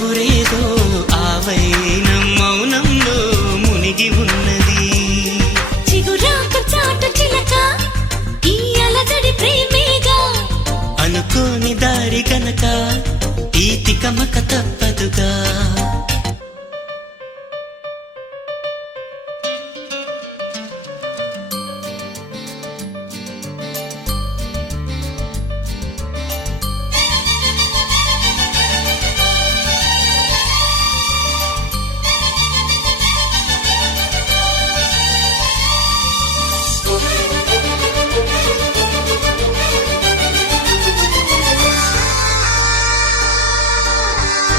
కబురేదో ఆవైన మౌనంలో మునిగి ఉన్నది. చిగురాక చాటు చిలక ఈ అలజడి ప్రేమేగా, అనుకోని దారి గనక ఈ తికమక తప్పదుగా.